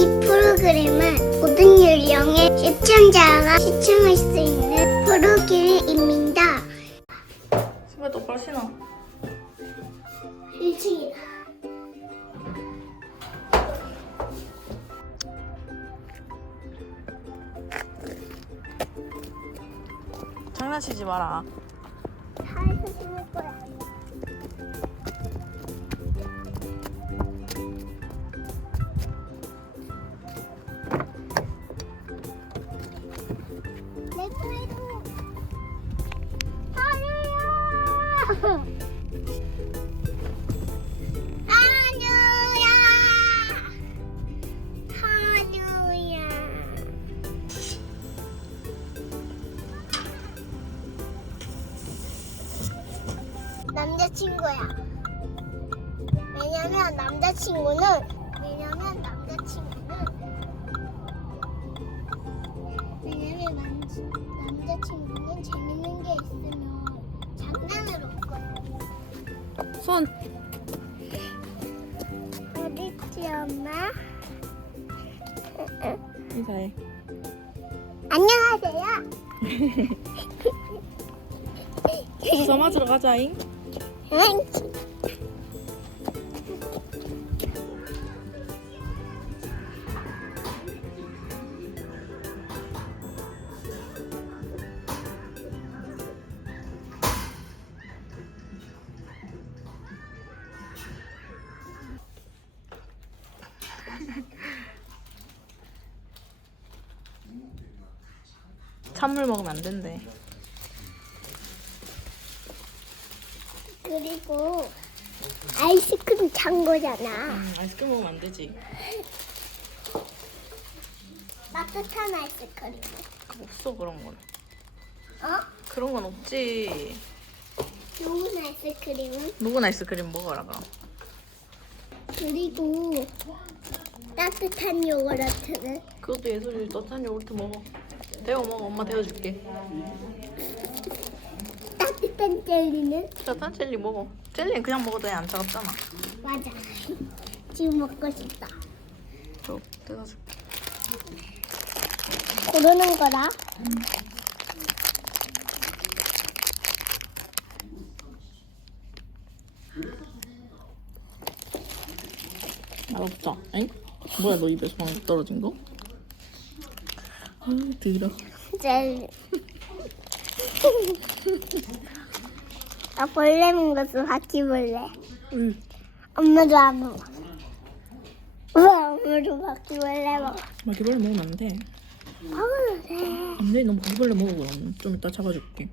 이 프로그램은 모든 연령의 시청자가 시청할 수 있는 프로그램입니다. 신발 똑바로 신어. 1층이다. 장난치지 마라. 남자친구야. 왜냐면 남자친구는 왜냐면 남자친구는 왜냐면 남, 남자친구는 재밌는 게 있으면 손. 어딨지 엄마? 인사해. 안녕하세요. 주사 맞으러 가자잉. 찬물 먹으면 안 된대. 그리고 아이스크림 찬 거잖아. 음, 아이스크림 먹으면 안 되지. 따뜻한 아이스크림. 없어 그런 건. 어? 그런 건 없지. 좋은 아이스크림은? 누군 아이스크림 먹어라 그럼. 그리고 따뜻한 요거트는? 그것도 예술이 따뜻한 요구르트 먹어. 데워 먹어. 엄마 데워줄게. 따뜻한 젤리는? 따뜻한 젤리 먹어. 젤리는 그냥 먹어도 안 차갑잖아. 맞아. 지금 먹고 싶다. 저 뜯어줄게. 고르는 거라. 맛없다. 엥? 뭐야 너 입에서 방금 떨어진 거? 아유 들어. 젤리. 나 벌레 먹었어, 바퀴벌레. 응. 엄마도 안 먹어. 우와, 엄마도 바퀴벌레 먹어. 마기벌레 먹으면 안 돼. 먹어도 돼. 안 돼. 너 마기벌레 먹어 그럼. 좀 이따 잡아줄게.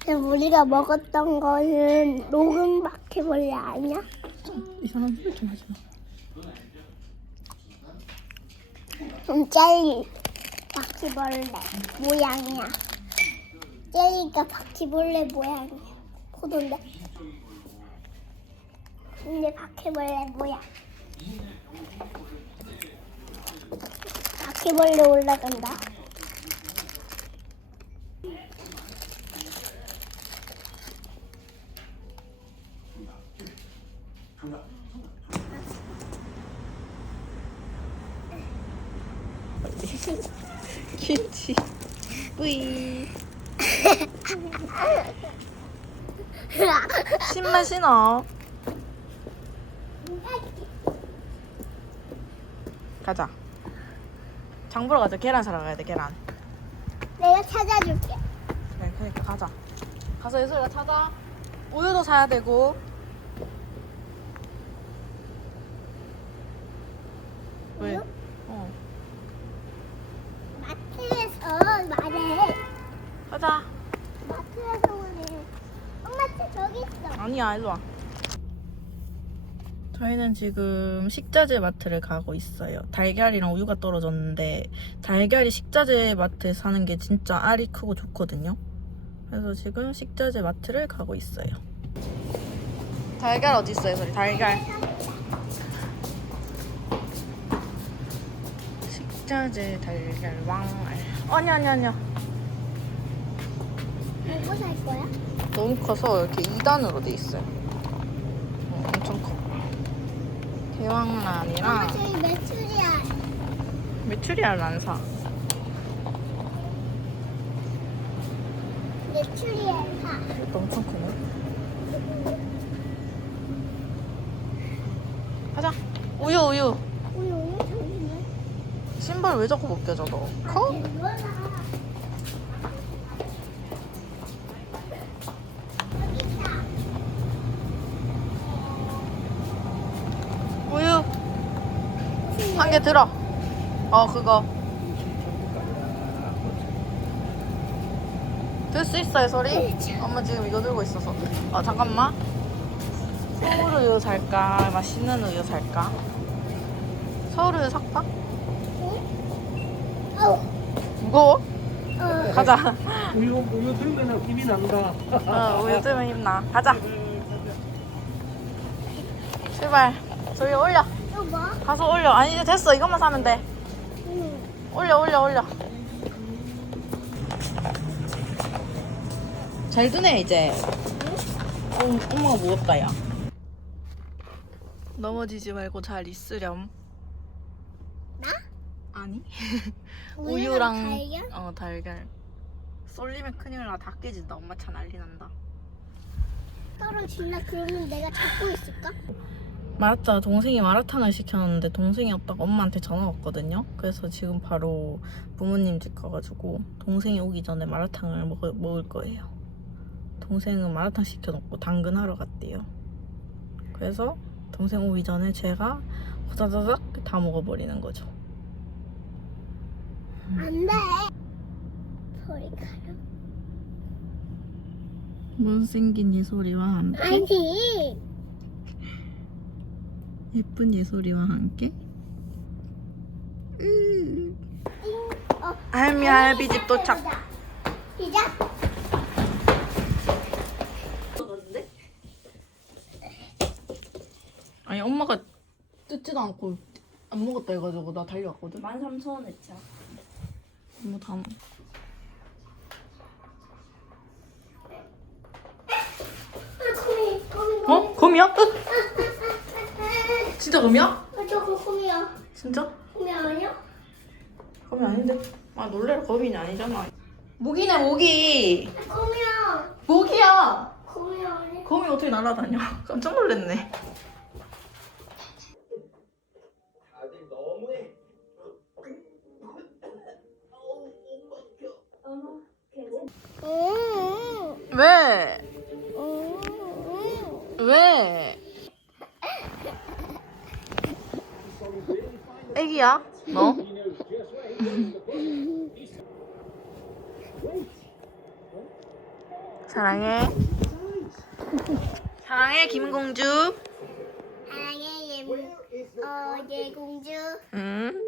근데 우리가 먹었던 거는 녹은 바퀴벌레 아니야? 이상한 소리 좀 하지 마. 좀 젤리 바퀴벌레 모양이야. 젤리가 바퀴벌레 모양이야. 포도인데? 근데 바퀴벌레 모양. 바퀴벌레 올라간다. 뿌이. 신발 신어. 가자. 장 보러 가자. 계란 사러 가야 돼. 계란. 내가 찾아줄게. 그래, 그러니까 가자. 가서 예술이가 찾아. 우유도 사야 되고. 왜? 우유? 어. 마트에서 말해. 가자. 마트에서 말해. 엄마 저기 있어. 아니야, 일로 와. 저희는 지금 식자재 마트를 가고 있어요. 달걀이랑 우유가 떨어졌는데 달걀이 식자재 마트에 사는 게 진짜 알이 크고 좋거든요. 그래서 지금 식자재 마트를 가고 있어요. 달걀 어디 있어요, 소리? 달걀. 식자재 달걀 왕알. 아니 아니 아니야. 뭐살 거야? 너무 커서 이렇게 2단으로 돼 있어요. 어, 엄청 커. 대왕란이랑 저기 메추리알. 메추리알 안 사. 메추리알 사. 이것도 엄청 크네. 가자. 우유 우유. 우리 오늘 저기네. 신발 왜 자꾸 벗겨져 너? 커? 뭐라? 여기 있다. 우유 한 개 들어. 어 그거. 들 수 있어요 소리? 엄마 지금 이거 들고 있어서. 어 잠깐만. 서울 우유 살까? 맛있는 우유 살까? 서울 우유 살까? 무거워? 어. 가자. 우유 우유 들면 힘이 난다. 어, 우유 뜨면 힘나. 가자. 출발. 저기 올려. 또 뭐? 가서 올려. 아니 이제 됐어. 이것만 사면 돼. 응. 올려 올려 올려. 잘 두네 이제. 어, 엄마가 무겁다 야. 넘어지지 말고 잘 있으렴. 나? 아니. 우유랑 달걀? 어 달걀. 쏠리면 큰일 나. 다 깨진다. 엄마 차 난리 난다. 떨어진다 그러면 내가 잡고 있을까? 맞다 동생이 마라탕을 시켰는데 동생이 없다고 엄마한테 전화 왔거든요 그래서 지금 바로 부모님 집 가가지고 동생이 오기 전에 마라탕을 먹, 먹을 거예요 동생은 마라탕 시켜놓고 당근 하러 갔대요 그래서 동생 오기 전에 제가 호다다닥 다 먹어버리는 거죠 안 돼. 소리 가요? 못생긴 예솔이와 함께 아니. 예쁜 예솔이와 함께 음. 어. 할미 할비 집 도착 시작. 아니 엄마가 뜯지도 않고 안 먹었다 해가지고 나 달려왔거든 13,000원 했죠. 뭐 다. 먹- 거미, 거미, 어? 거미야? 으! 진짜 거미야? 어, 저거 거미야. 진짜? 거미 아니야? 거미 아닌데? 아 놀래라 거미는 아니잖아. 모기네 모기. 거미야. 모기야. 거미 아니야? 거미 어떻게 날아다녀? 깜짝 놀랐네. 애기야? 너? 사랑해. 사랑해 김공주. 사랑해 예무. 어, 예공주. 응.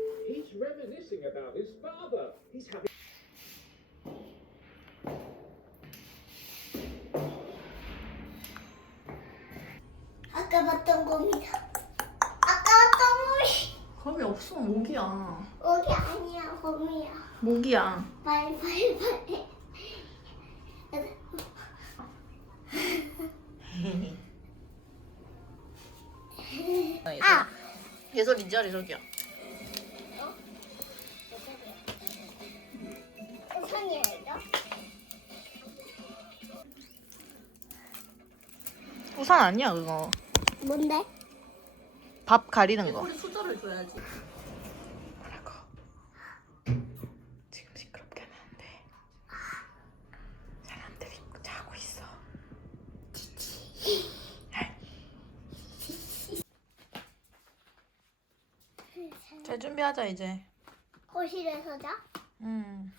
아까 봤던 거미다. 없어 모기야. 여기 아니야, 거미야. 모기야. 빨빨빨. 아, 예솔 이 자리 저기야. 우산이야 이거? 우산 아니야 그거. 뭔데? 밥 가리는 거. 수저를 줘야지. 뭐라고? 지금 시끄럽게 하면 안 돼. 사람들이 자고 있어. 잘 준비하자 이제. 거실에서 자? 음.